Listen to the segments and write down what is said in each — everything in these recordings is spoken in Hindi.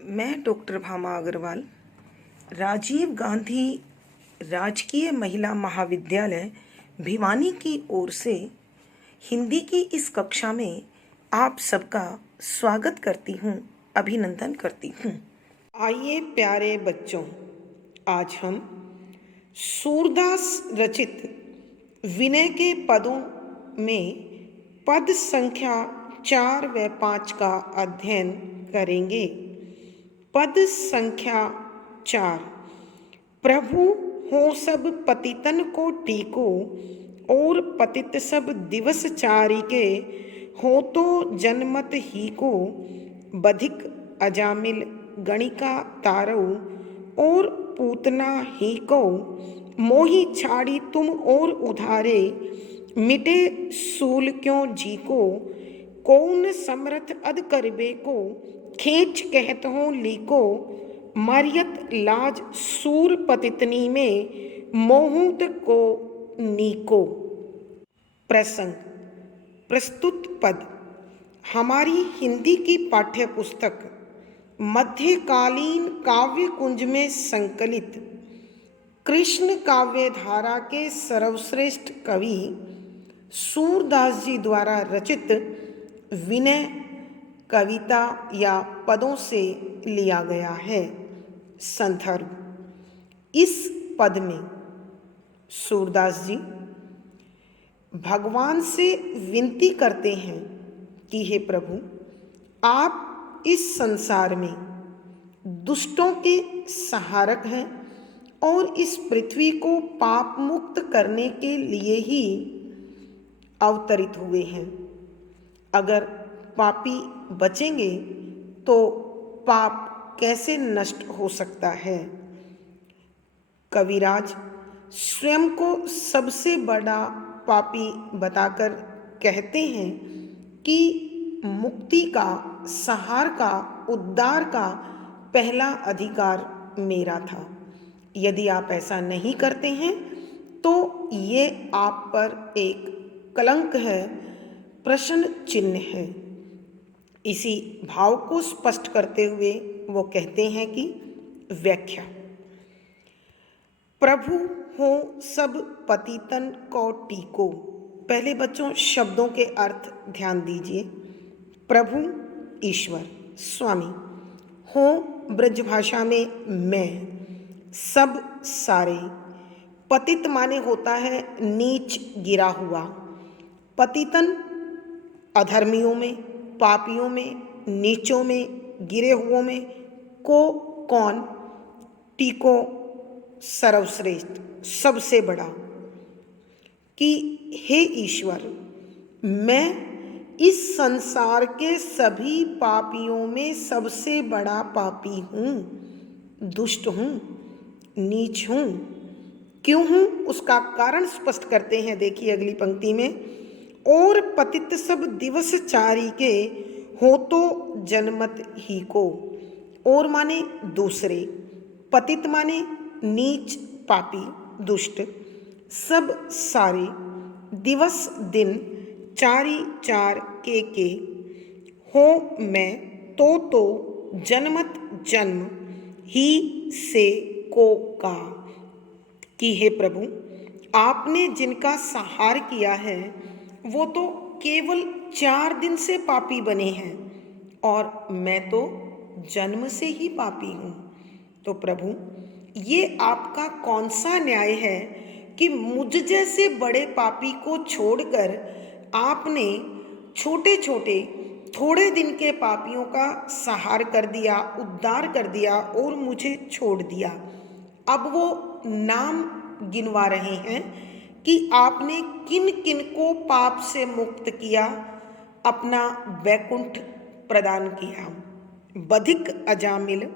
मैं डॉक्टर भामा अग्रवाल राजीव गांधी राजकीय महिला महाविद्यालय भिवानी की ओर से हिंदी की इस कक्षा में आप सबका स्वागत करती हूँ, अभिनंदन करती हूँ। आइए प्यारे बच्चों, आज हम सूरदास रचित विनय के पदों में पद संख्या 4 व 5 का अध्ययन करेंगे। पद संख्या 4। प्रभु हो सब पतितन को टीको, और पतित सब दिवस चारिके, हो तो जनमत ही को, बधिक अजामिल गणिका तारऊ, और पूतना ही को, मोही छाड़ी तुम और उधारे, मिटे सूल क्यों जी को, कौन समर्थ अद करबे को, खेच कहत हो लीको, मरियत लाज सूर पतितनी में, मोहूत को नीको। प्रसंग। प्रस्तुत पद हमारी हिंदी की पाठ्य पुस्तक मध्यकालीन काव्य कुंज में संकलित कृष्ण काव्य धारा के सर्वश्रेष्ठ कवि सूरदास जी द्वारा रचित विनय कविता या पदों से लिया गया है। संदर्भ। इस पद में सूरदास जी भगवान से विनती करते हैं कि हे प्रभु, आप इस संसार में दुष्टों के सहारक हैं और इस पृथ्वी को पाप मुक्त करने के लिए ही अवतरित हुए हैं। अगर पापी बचेंगे तो पाप कैसे नष्ट हो सकता है। कविराज स्वयं को सबसे बड़ा पापी बताकर कहते हैं कि मुक्ति का, संहार का, उद्धार का पहला अधिकार मेरा था। यदि आप ऐसा नहीं करते हैं तो ये आप पर एक कलंक है, प्रश्न चिन्ह है। इसी भाव को स्पष्ट करते हुए वो कहते हैं कि व्याख्या। प्रभु हो सब पतितन को टीको। पहले बच्चों शब्दों के अर्थ ध्यान दीजिए। प्रभु ईश्वर, स्वामी, हो ब्रजभाषा में मैं, सब सारे। पतित माने होता है नीच गिरा हुआ। पतितन अधर्मियों में, पापियों में, नीचों में, गिरे हुओं में, को कौन, टीको सर्वश्रेष्ठ, सबसे बड़ा। कि हे ईश्वर, मैं इस संसार के सभी पापियों में सबसे बड़ा पापी हूँ, दुष्ट हूँ, नीच हूँ। क्यों हूँ उसका कारण स्पष्ट करते हैं, देखिए अगली पंक्ति में। और पतित सब दिवस चारी के, हो तो जनमत ही को। और माने दूसरे, पतित माने नीच, पापी, दुष्ट, सब सारे, दिवस दिन, चारी चार के, हो मैं, तो जनमत जन्म, ही से को का। कि हे प्रभु, आपने जिनका संहार किया है वो तो केवल 4 दिन से पापी बने हैं, और मैं तो जन्म से ही पापी हूँ। तो प्रभु, ये आपका कौन सा न्याय है कि मुझ जैसे बड़े पापी को छोड़कर आपने छोटे छोटे थोड़े दिन के पापियों का संहार कर दिया, उद्धार कर दिया और मुझे छोड़ दिया। अब वो नाम गिनवा रहे हैं कि आपने किन किन को पाप से मुक्त किया, अपना वैकुंठ प्रदान किया। बधिक अजामिल,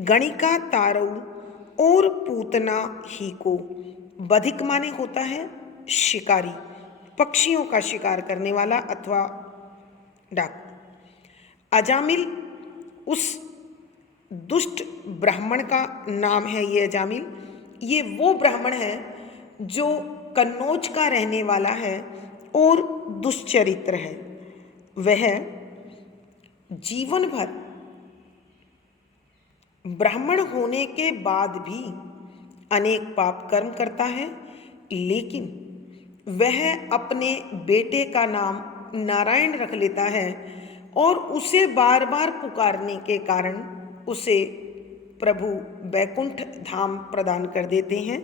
गणिका तारऊ, और पूतना ही को। बधिक माने होता है शिकारी, पक्षियों का शिकार करने वाला अथवा डाक। अजामिल उस दुष्ट ब्राह्मण का नाम है। ये अजामिल, ये वो ब्राह्मण है जो कन्नौज का रहने वाला है और दुष्चरित्र है। वह जीवन भर ब्राह्मण होने के बाद भी अनेक पाप कर्म करता है, लेकिन वह अपने बेटे का नाम नारायण रख लेता है और उसे बार बार पुकारने के कारण उसे प्रभु बैकुंठ धाम प्रदान कर देते हैं।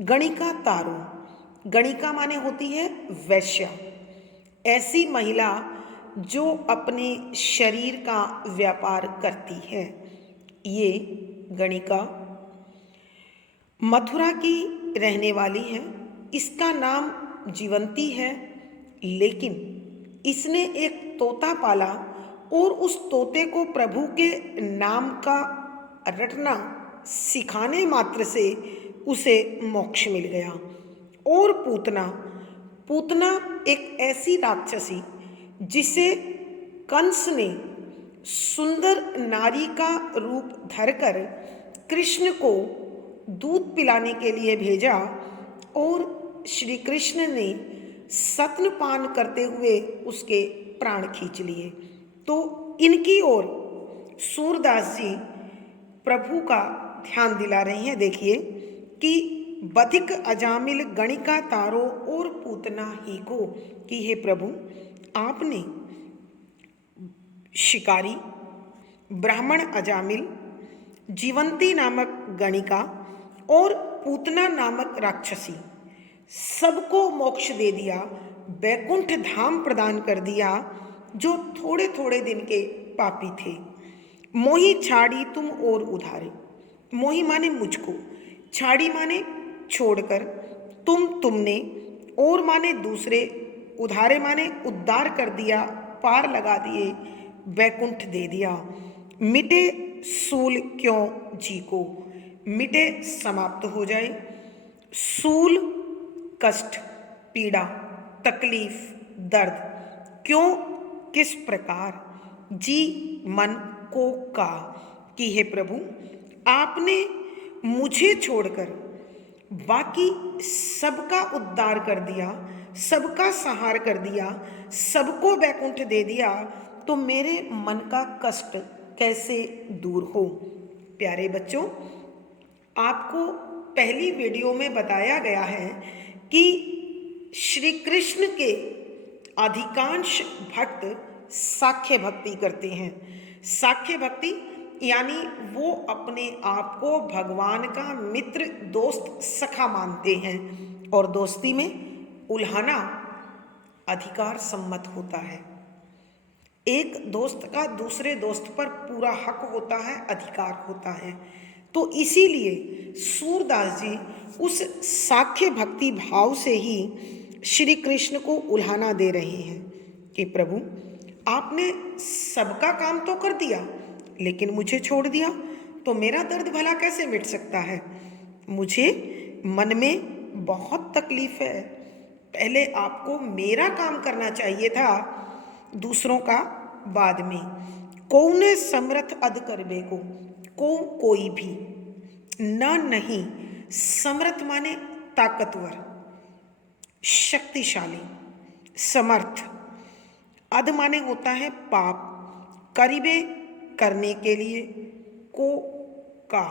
गणिका तारो, गणिका माने होती है वैश्या, ऐसी महिला जो अपने शरीर का व्यापार करती है। ये गणिका मथुरा की रहने वाली है। इसका नाम जीवंती है, लेकिन इसने एक तोता पाला और उस तोते को प्रभु के नाम का रटना सिखाने मात्र से उसे मोक्ष मिल गया। और पूतना, पूतना एक ऐसी राक्षसी जिसे कंस ने सुंदर नारी का रूप धरकर कृष्ण को दूध पिलाने के लिए भेजा और श्री कृष्ण ने स्तनपान करते हुए उसके प्राण खींच लिए। तो इनकी ओर सूरदास जी प्रभु का ध्यान दिला रहे हैं। देखिए कि बधिक अजामिल गणिका तारो और पूतना ही को, कि हे प्रभु आपने शिकारी, ब्राह्मण अजामिल, जीवंती नामक गणिका और पूतना नामक राक्षसी सबको मोक्ष दे दिया, बैकुंठ धाम प्रदान कर दिया, जो थोड़े थोड़े दिन के पापी थे। मोही छाड़ी तुम और उधारे, मोही माने मुझको, छाड़ी माने छोड़कर, तुमने, और माने दूसरे, उधारे माने उद्धार कर दिया, पार लगा दिए, बैकुंठ दे दिया। मिटे सूल क्यों जी को, मिटे समाप्त हो जाए, सूल कष्ट, पीड़ा, तकलीफ, दर्द, क्यों किस प्रकार, जी मन को का, कि हे प्रभु आपने मुझे छोड़कर बाकी सबका उद्धार कर दिया, सबका संहार कर दिया, सबको बैकुंठ दे दिया, तो मेरे मन का कष्ट कैसे दूर हो। प्यारे बच्चों, आपको पहली वीडियो में बताया गया है कि श्री कृष्ण के अधिकांश भक्त साख्य भक्ति करते हैं। साख्य भक्ति यानी वो अपने आप को भगवान का मित्र, दोस्त, सखा मानते हैं और दोस्ती में उल्हाना अधिकार सम्मत होता है। एक दोस्त का दूसरे दोस्त पर पूरा हक होता है, अधिकार होता है। तो इसीलिए सूरदास जी उस साख्य भक्ति भाव से ही श्री कृष्ण को उल्हाना दे रहे हैं कि प्रभु आपने सबका काम तो कर दिया, लेकिन मुझे छोड़ दिया, तो मेरा दर्द भला कैसे मिट सकता है। मुझे मन में बहुत तकलीफ है। पहले आपको मेरा काम करना चाहिए था, दूसरों का बाद में। कौने समर्थ अद करबे को कोई भी ना, नहीं। समर्थ माने ताकतवर, शक्तिशाली, समर्थ। अध माने होता है पाप, करीबे करने के लिए, को का,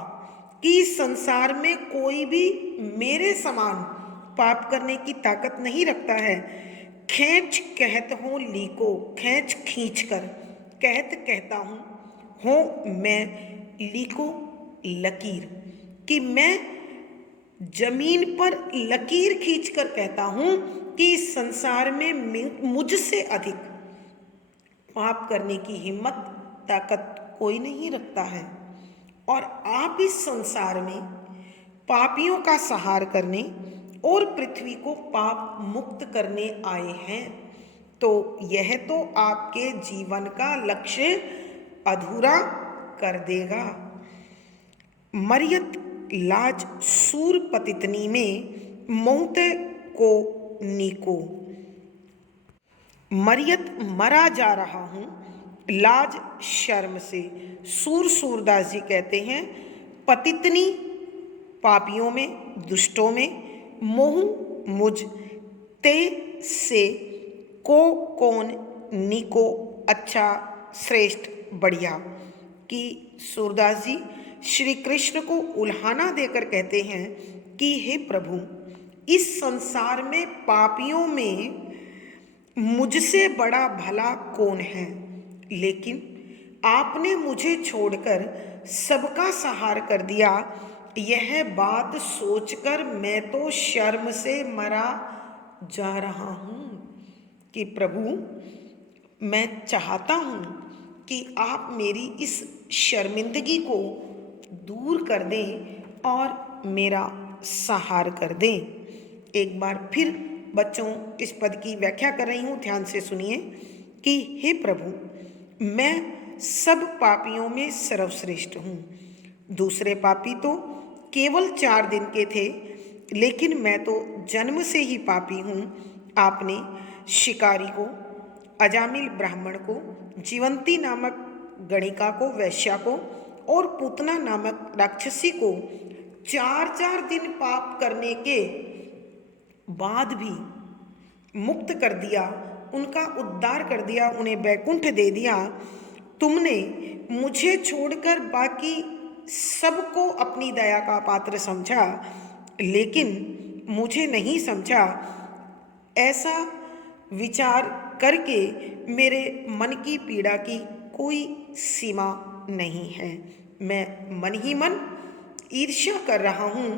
कि संसार में कोई भी मेरे समान पाप करने की ताकत नहीं रखता है। खींच कहत हूँ लीको, खींच खींच कर, कहत कहता हूँ मैं, लीको लकीर, कि मैं जमीन पर लकीर खींचकर कहता हूँ कि इस संसार में मुझसे अधिक पाप करने की हिम्मत, ताकत कोई नहीं रखता है। और आप इस संसार में पापियों का संहार करने और पृथ्वी को पाप मुक्त करने आए हैं। तो यह तो आपके जीवन का लक्ष्य अधूरा कर देगा। मरियत लाज सूर पतितनी में मौत को नीको, मरियत मरा जा रहा हूँ लाज शर्म से। सूरदास जी कहते हैं पतितनी पापियों में, दुष्टों में, मोह मुझ ते से, को कौन नीको, अच्छा, श्रेष्ठ, बढ़िया। कि सूरदास जी श्री कृष्ण को उल्हाना देकर कहते हैं कि हे प्रभु, इस संसार में पापियों में मुझसे बड़ा भला कौन है, लेकिन आपने मुझे छोड़कर सबका सहार कर दिया। यह बात सोचकर मैं तो शर्म से मरा जा रहा हूँ कि प्रभु, मैं चाहता हूँ कि आप मेरी इस शर्मिंदगी को दूर कर दें और मेरा सहार कर दें। एक बार फिर बच्चों इस पद की व्याख्या कर रही हूँ, ध्यान से सुनिए कि हे प्रभु, मैं सब पापियों में सर्वश्रेष्ठ हूँ। दूसरे पापी तो केवल 4 दिन के थे, लेकिन मैं तो जन्म से ही पापी हूँ। आपने शिकारी को, अजामिल ब्राह्मण को, जीवंती नामक गणिका को, वैश्या को और पूतना नामक राक्षसी को 4-4 दिन पाप करने के बाद भी मुक्त कर दिया, उनका उद्धार कर दिया, उन्हें वैकुंठ दे दिया। तुमने मुझे छोड़कर बाकी सबको अपनी दया का पात्र समझा, लेकिन मुझे नहीं समझा। ऐसा विचार करके मेरे मन की पीड़ा की कोई सीमा नहीं है। मैं मन ही मन ईर्ष्या कर रहा हूँ,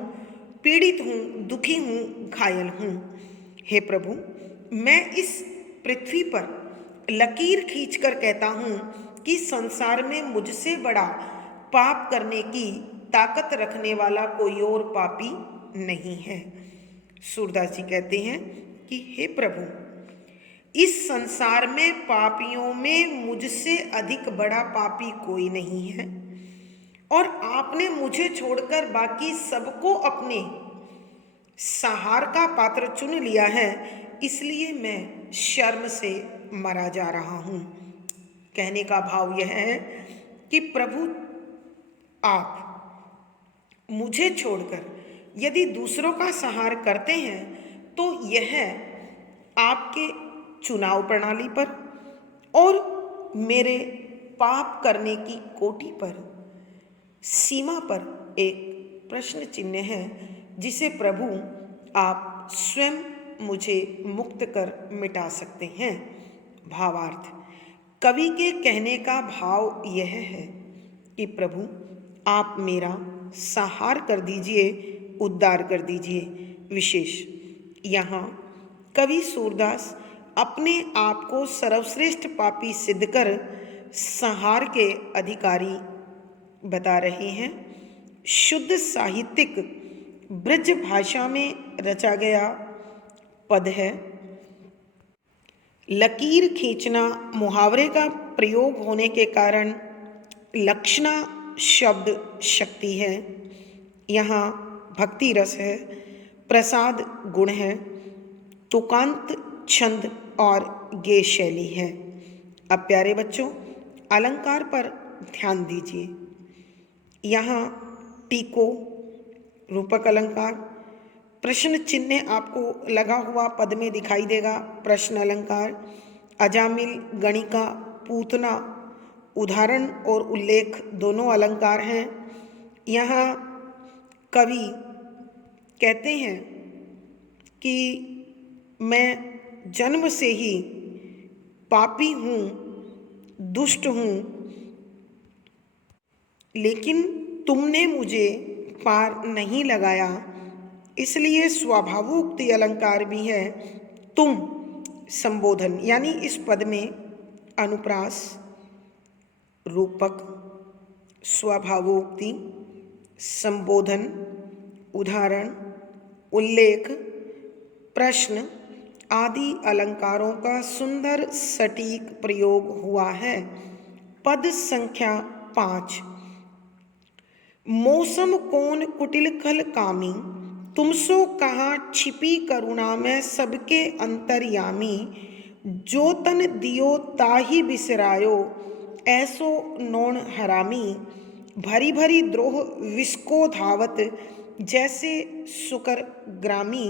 पीड़ित हूँ, दुखी हूँ, घायल हूँ। हे प्रभु, मैं इस पृथ्वी पर लकीर खींचकर कहता हूँ कि संसार में मुझसे बड़ा पाप करने की ताकत रखने वाला कोई और पापी नहीं है। सूरदास जी कहते हैं कि हे प्रभु, इस संसार में पापियों में मुझसे अधिक बड़ा पापी कोई नहीं है और आपने मुझे छोड़कर बाकी सबको अपने सहार का पात्र चुन लिया है, इसलिए मैं शर्म से मरा जा रहा हूँ। कहने का भाव यह है कि प्रभु, आप मुझे छोड़कर यदि दूसरों का सहार करते हैं तो यह आपके चुनाव प्रणाली पर और मेरे पाप करने की कोटि पर, सीमा पर एक प्रश्न चिन्ह है, जिसे प्रभु आप स्वयं मुझे मुक्त कर मिटा सकते हैं। भावार्थ, कवि के कहने का भाव यह है कि प्रभु, आप मेरा सहार कर दीजिए, उद्धार कर दीजिए। विशेष यहाँ कवि सूरदास अपने आप को सर्वश्रेष्ठ पापी सिद्ध कर संहार के अधिकारी बता रहे हैं। शुद्ध साहित्यिक ब्रज भाषा में रचा गया पद है। लकीर खींचना मुहावरे का प्रयोग होने के कारण लक्षणा शब्द शक्ति है। यहाँ भक्ति रस है, प्रसाद गुण है, तुकांत छंद और गेय शैली है। अब प्यारे बच्चों, अलंकार पर ध्यान दीजिए। यहाँ टीको, रूपक अलंकार, प्रश्न चिन्ह आपको लगा हुआ पद में दिखाई देगा, प्रश्न अलंकार, अजामिल, गणिका, पूतना, उदाहरण और उल्लेख दोनों अलंकार हैं। यहाँ कवि कहते हैं कि मैं जन्म से ही पापी हूँ, दुष्ट हूँ, लेकिन तुमने मुझे पार नहीं लगाया, इसलिए स्वाभावोक्ति अलंकार भी है। तुम संबोधन, यानी इस पद में अनुप्रास, रूपक, स्वाभावोक्ति, संबोधन, उदाहरण, उल्लेख, प्रश्न आदि अलंकारों का सुंदर सटीक प्रयोग हुआ है। पद संख्या 5। मौसम कौन कुटिल खल कामी, तुमसो कहाँ छिपी करुणा में सबके अंतर्यामी। जो तन दियो ताही बिसरायो, ऐसो नौन हरामी। भरी भरी द्रोह विस्को धावत, जैसे सुकर ग्रामी।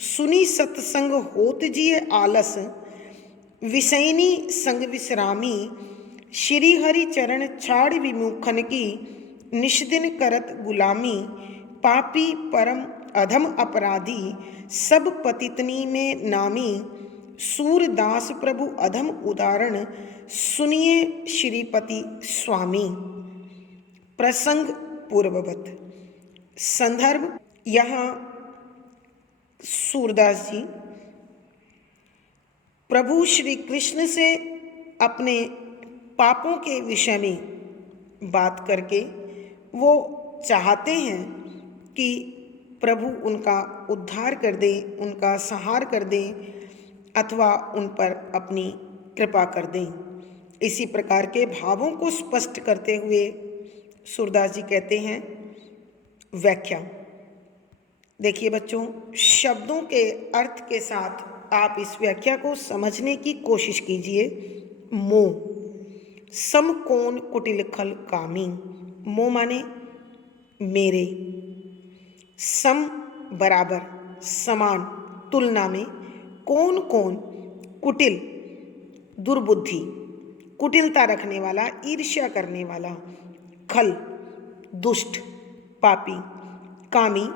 सुनी सत्संग होत जिये आलस, विषयनी संग विश्रामी। श्री हरि चरण छाड़ विमुखन की, निष्दिन करत गुलामी, पापी परम अधम अपराधी, सब पतितनी में नामी, सूरदास प्रभु अधम उदाहरण, सुनिए श्रीपति स्वामी। प्रसंग पूर्ववत। संदर्भ, यहाँ सूरदास जी प्रभु श्री कृष्ण से अपने पापों के विषय में बात करके वो चाहते हैं कि प्रभु उनका उद्धार कर दे, उनका संहार कर दे अथवा उन पर अपनी कृपा कर दें। इसी प्रकार के भावों को स्पष्ट करते हुए सूरदास जी कहते हैं व्याख्या। देखिए बच्चों, शब्दों के अर्थ के साथ आप इस व्याख्या को समझने की कोशिश कीजिए। मोह, समकोण कुटिल खल कामी। मोह माने मेरे, सम बराबर, समान, तुलना में, कौन कौन, कुटिल दुर्बुद्धि, कुटिलता रखने वाला, ईर्ष्या करने वाला, खल दुष्ट, पापी, कामी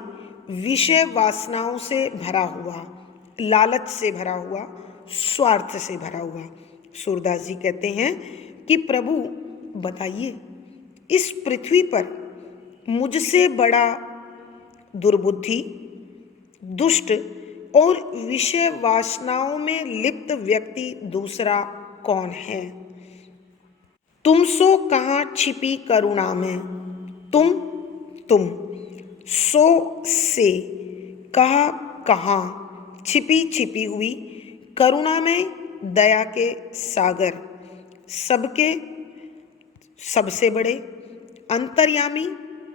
विषय वासनाओं से भरा हुआ, लालच से भरा हुआ, स्वार्थ से भरा हुआ। सूरदास जी कहते हैं कि प्रभु बताइए, इस पृथ्वी पर मुझसे बड़ा दुर्बुद्धि, दुष्ट और विषय वासनाओं में लिप्त व्यक्ति दूसरा कौन है? तुम सो कहाँ छिपी करुणा में, तुम सो से कहा कहाँ छिपी छिपी हुई करुणा में दया के सागर, सबके सबसे बड़े अंतर्यामी,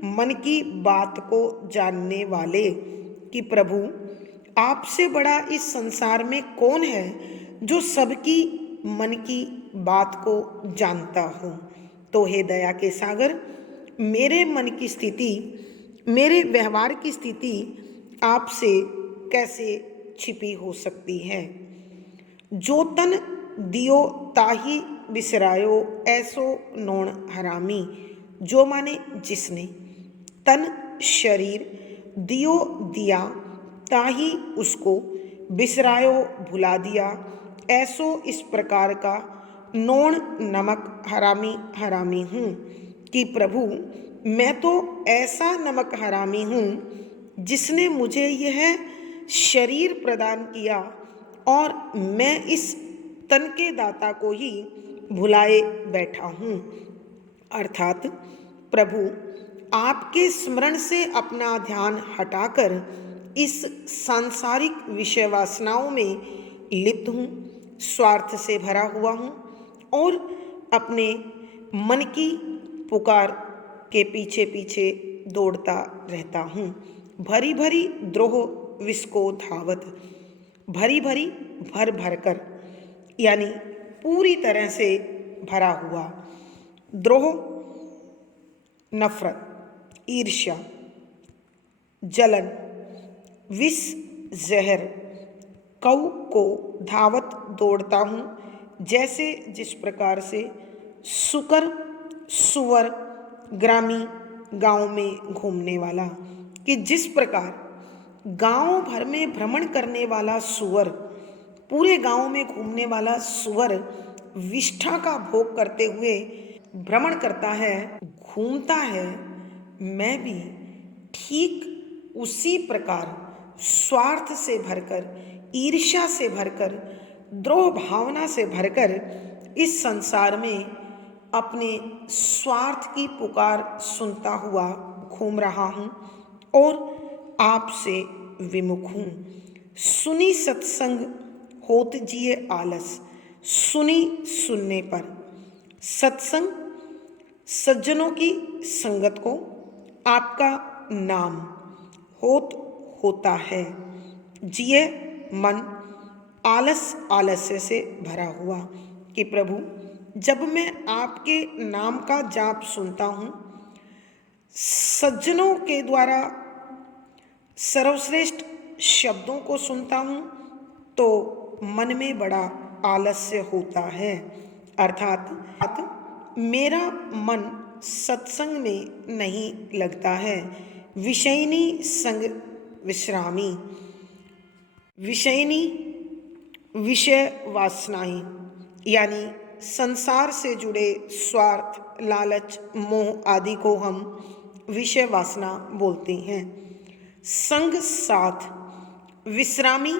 मन की बात को जानने वाले कि प्रभु आपसे बड़ा इस संसार में कौन है जो सबकी मन की बात को जानता हो। तो हे दया के सागर, मेरे मन की स्थिति, मेरे व्यवहार की स्थिति आपसे कैसे छिपी हो सकती है। जो तन दियो ताही बिसरायो, ऐसो नोण हरामी। जो माने जिसने, तन शरीर, दियो दिया, ताही उसको, बिसरायो भुला दिया, ऐसो इस प्रकार का, नोण नमक हरामी हरामी हूँ कि प्रभु मैं तो ऐसा नमक हरामी हूँ जिसने मुझे यह शरीर प्रदान किया और मैं इस तन के दाता को ही भुलाए बैठा हूँ। अर्थात प्रभु आपके स्मरण से अपना ध्यान हटाकर इस सांसारिक विषय वासनाओं में लिप्त हूँ, स्वार्थ से भरा हुआ हूँ और अपने मन की पुकार के पीछे पीछे दौड़ता रहता हूँ। भरी भरी द्रोह विस्को धावत, भरी भरी भर भर कर, यानी पूरी तरह से भरा हुआ। द्रोह नफरत, ईर्ष्या, जलन, विष जहर, कौ को धावत दौड़ता हूँ, जैसे जिस प्रकार से सुकर सुअर ग्रामी गांव में घूमने वाला, कि जिस प्रकार गांव भर में भ्रमण करने वाला सुअर, पूरे गांव में घूमने वाला सुअर विष्ठा का भोग करते हुए भ्रमण करता है, घूमता है, मैं भी ठीक उसी प्रकार स्वार्थ से भरकर, ईर्ष्या से भरकर, द्रोह भावना से भरकर इस संसार में अपने स्वार्थ की पुकार सुनता हुआ घूम रहा हूँ और आपसे विमुख हूँ। सुनी सत्संग होत जिए आलस, सुनी सुनने पर, सत्संग सज्जनों की संगत को आपका नाम होता है, जिए मन आलस आलस्य से भरा हुआ, कि प्रभु जब मैं आपके नाम का जाप सुनता हूँ, सज्जनों के द्वारा सर्वश्रेष्ठ शब्दों को सुनता हूँ, तो मन में बड़ा आलस्य होता है। अर्थात मेरा मन सत्संग में नहीं लगता है। विषयनी संग विश्रामी, विषयनी विषय वासनाएं यानी संसार से जुड़े स्वार्थ, लालच, मोह आदि को हम विषय वासना बोलते हैं। संग साथ विश्रामी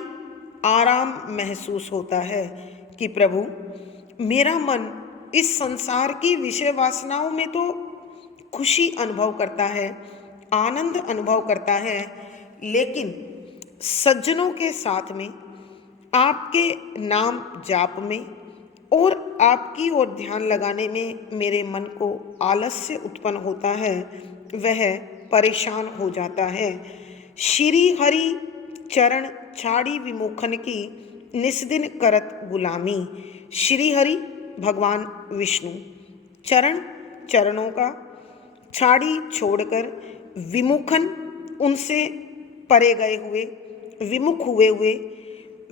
आराम महसूस होता है कि प्रभु मेरा मन इस संसार की विषय वासनाओं में तो खुशी अनुभव करता है, आनंद अनुभव करता है, लेकिन सज्जनों के साथ में आपके नाम जाप में और आपकी ओर ध्यान लगाने में मेरे मन को आलस्य उत्पन्न होता है, वह परेशान हो जाता है। श्री हरि चरण छाड़ी विमुखन की निस्दिन करत गुलामी। श्री हरि भगवान विष्णु चरण, चरणों का छाड़ी छोड़कर विमुखन उनसे परे गए हुए, विमुख हुए हुए,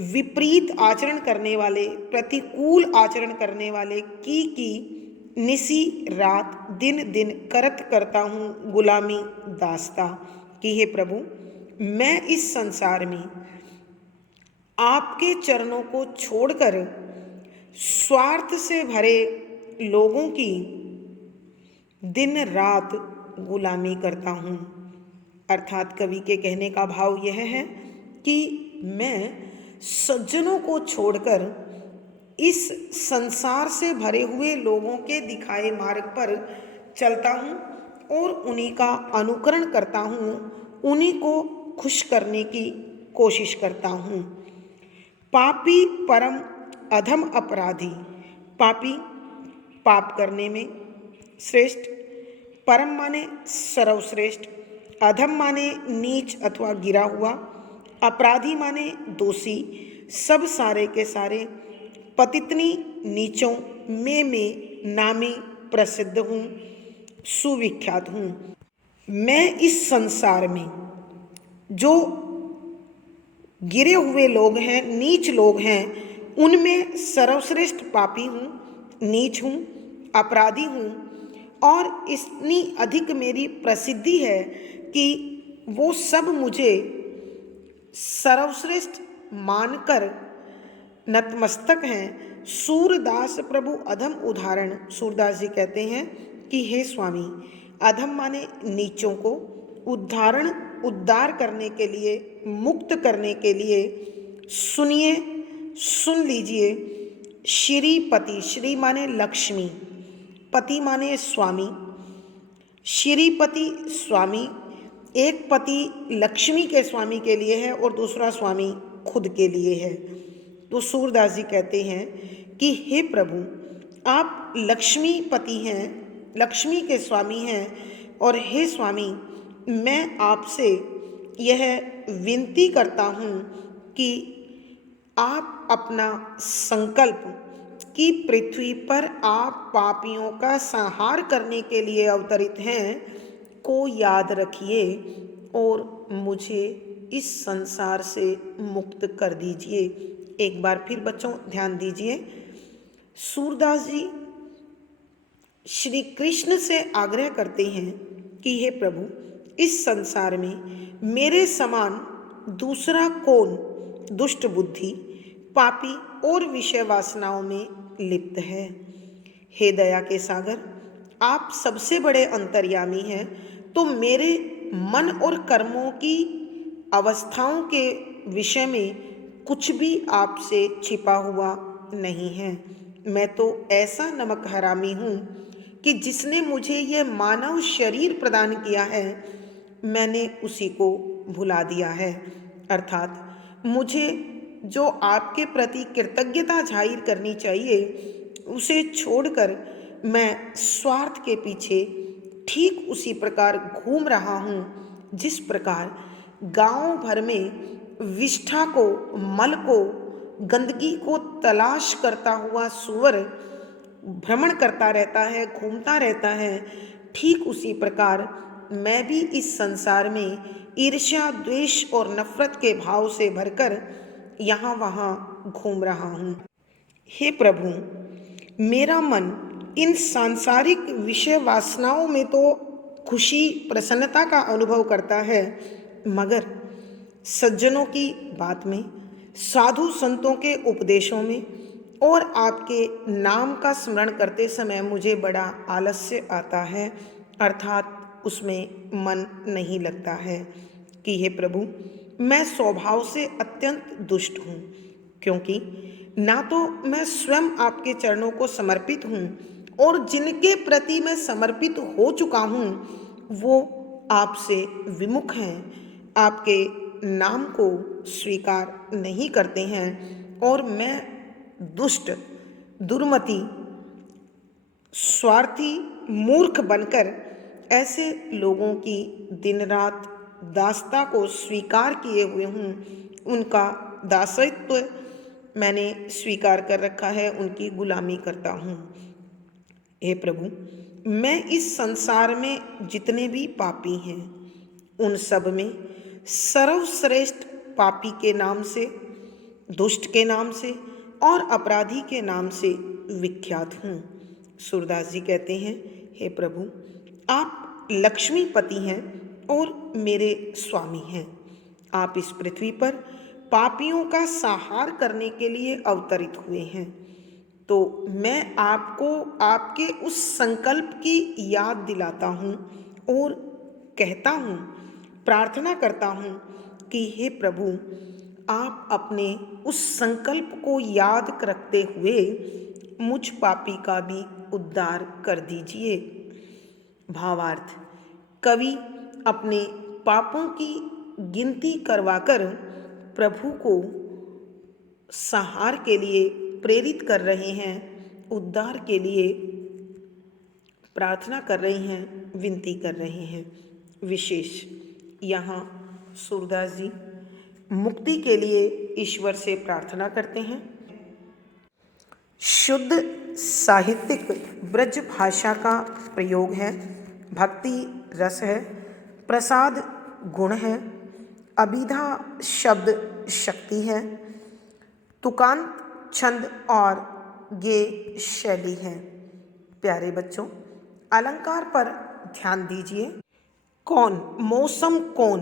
विपरीत आचरण करने वाले, प्रतिकूल आचरण करने वाले की निसी रात दिन दिन करत करता हूँ गुलामी दास्ता। कि हे प्रभु मैं इस संसार में आपके चरणों को छोड़कर स्वार्थ से भरे लोगों की दिन रात गुलामी करता हूँ। अर्थात कवि के कहने का भाव यह है कि मैं सज्जनों को छोड़कर इस संसार से भरे हुए लोगों के दिखाए मार्ग पर चलता हूँ और उन्हीं का अनुकरण करता हूँ, उन्हीं को खुश करने की कोशिश करता हूँ। पापी परम अधम अपराधी, पापी पाप करने में श्रेष्ठ, परम माने सर्वश्रेष्ठ, अधम माने नीच अथवा गिरा हुआ, अपराधी माने दोषी, सब सारे के सारे पतितनी नीचों में नामी प्रसिद्ध हूँ, सुविख्यात हूँ। मैं इस संसार में जो गिरे हुए लोग हैं, नीच लोग हैं, उनमें सर्वश्रेष्ठ पापी हूँ, नीच हूँ, अपराधी हूँ और इतनी अधिक मेरी प्रसिद्धि है कि वो सब मुझे सर्वश्रेष्ठ मानकर नतमस्तक हैं। सूरदास प्रभु अधम उदाहरण, सूरदास जी कहते हैं कि हे स्वामी, अधम माने नीचों को उद्धार करने के लिए, मुक्त करने के लिए सुनिए, सुन लीजिए। श्रीपति, श्री माने लक्ष्मी, पति माने स्वामी, श्रीपति स्वामी, एक पति लक्ष्मी के स्वामी के लिए है और दूसरा स्वामी खुद के लिए है। तो सूरदास जी कहते हैं कि हे प्रभु आप लक्ष्मी पति हैं, लक्ष्मी के स्वामी हैं, और हे स्वामी मैं आपसे यह विनती करता हूँ कि आप अपना संकल्प कि पृथ्वी पर आप पापियों का संहार करने के लिए अवतरित हैं को याद रखिए और मुझे इस संसार से मुक्त कर दीजिए। एक बार फिर बच्चों ध्यान दीजिए, सूरदास जी श्री कृष्ण से आग्रह करते हैं कि हे प्रभु इस संसार में मेरे समान दूसरा कौन दुष्ट बुद्धि, पापी और विषय वासनाओं में लिप्त है। हे दया के सागर, आप सबसे बड़े अंतर्यामी हैं, तो मेरे मन और कर्मों की अवस्थाओं के विषय में कुछ भी आपसे छिपा हुआ नहीं है। मैं तो ऐसा नमक हरामी हूँ कि जिसने मुझे यह मानव शरीर प्रदान किया है, मैंने उसी को भुला दिया है। अर्थात मुझे जो आपके प्रति कृतज्ञता जाहिर करनी चाहिए, उसे छोड़कर मैं स्वार्थ के पीछे ठीक उसी प्रकार घूम रहा हूँ जिस प्रकार गांव भर में विष्ठा को, मल को, गंदगी को तलाश करता हुआ सूअर भ्रमण करता रहता है, घूमता रहता है, ठीक उसी प्रकार मैं भी इस संसार में ईर्ष्या, द्वेष और नफरत के भाव से भरकर यहाँ वहाँ घूम रहा हूँ। हे प्रभु, मेरा मन इन सांसारिक विषय वासनाओं में तो खुशी प्रसन्नता का अनुभव करता है, मगर सज्जनों की बात में, साधु संतों के उपदेशों में और आपके नाम का स्मरण करते समय मुझे बड़ा आलस्य आता है, अर्थात उसमें मन नहीं लगता है कि हे प्रभु, मैं स्वभाव से अत्यंत दुष्ट हूँ, क्योंकि ना तो मैं स्वयं आपके चरणों को समर्पित हूँ और जिनके प्रति मैं समर्पित हो चुका हूँ वो आपसे विमुख हैं, आपके नाम को स्वीकार नहीं करते हैं और मैं दुष्ट, दुर्मति, स्वार्थी, मूर्ख बनकर ऐसे लोगों की दिन रात दासता को स्वीकार किए हुए हूँ। उनका दासत्व मैंने स्वीकार कर रखा है, उनकी गुलामी करता हूँ। हे प्रभु, मैं इस संसार में जितने भी पापी हैं उन सब में सर्वश्रेष्ठ पापी के नाम से, दुष्ट के नाम से और अपराधी के नाम से विख्यात हूँ। सूरदास जी कहते हैं, हे प्रभु, आप लक्ष्मीपति हैं और मेरे स्वामी हैं। आप इस पृथ्वी पर पापियों का संहार करने के लिए अवतरित हुए हैं, तो मैं आपको आपके उस संकल्प की याद दिलाता हूँ और कहता हूँ, प्रार्थना करता हूँ कि हे प्रभु, आप अपने उस संकल्प को याद रखते हुए मुझ पापी का भी उद्धार कर दीजिए। भावार्थ, कवि अपने पापों की गिनती करवाकर प्रभु को संहार के लिए प्रेरित कर रहे हैं, उद्धार के लिए प्रार्थना कर रहे हैं, विनती कर रहे हैं। विशेष यहाँ सूरदास जी मुक्ति के लिए ईश्वर से प्रार्थना करते हैं। शुद्ध साहित्यिक ब्रज भाषा का प्रयोग है, भक्ति रस है, प्रसाद गुण है, अभिधा शब्द शक्ति है, तुकांत छंद और गे शैली है। प्यारे बच्चों, अलंकार पर ध्यान दीजिए। कौन, मौसम कौन,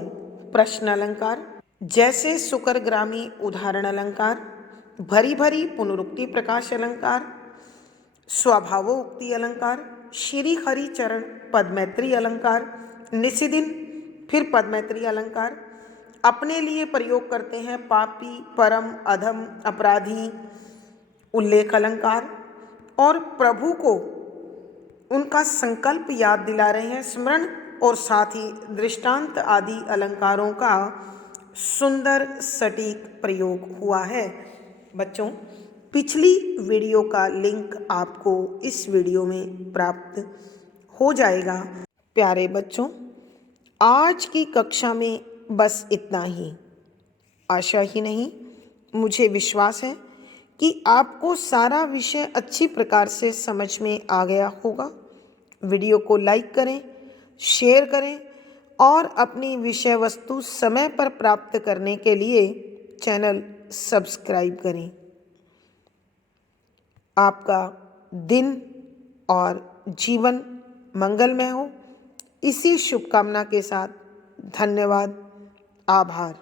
प्रश्न अलंकार, जैसे सुकरग्रामी उदाहरण अलंकार, भरी भरी पुनरुक्ति प्रकाश अलंकार, स्वभावोक्ति अलंकार, श्री हरि चरण पदमैत्री अलंकार, निशिदिन फिर पदमैत्री अलंकार, अपने लिए प्रयोग करते हैं पापी, परम, अधम, अपराधी उल्लेख अलंकार, और प्रभु को उनका संकल्प याद दिला रहे हैं, स्मरण, और साथ ही दृष्टांत आदि अलंकारों का सुंदर सटीक प्रयोग हुआ है। बच्चों, पिछली वीडियो का लिंक आपको इस वीडियो में प्राप्त हो जाएगा। प्यारे बच्चों, आज की कक्षा में बस इतना ही। आशा ही नहीं, मुझे विश्वास है कि आपको सारा विषय अच्छी प्रकार से समझ में आ गया होगा। वीडियो को लाइक करें, शेयर करें और अपनी विषय वस्तु समय पर प्राप्त करने के लिए चैनल सब्सक्राइब करें। आपका दिन और जीवन मंगलमय हो, इसी शुभकामना के साथ धन्यवाद, आभार।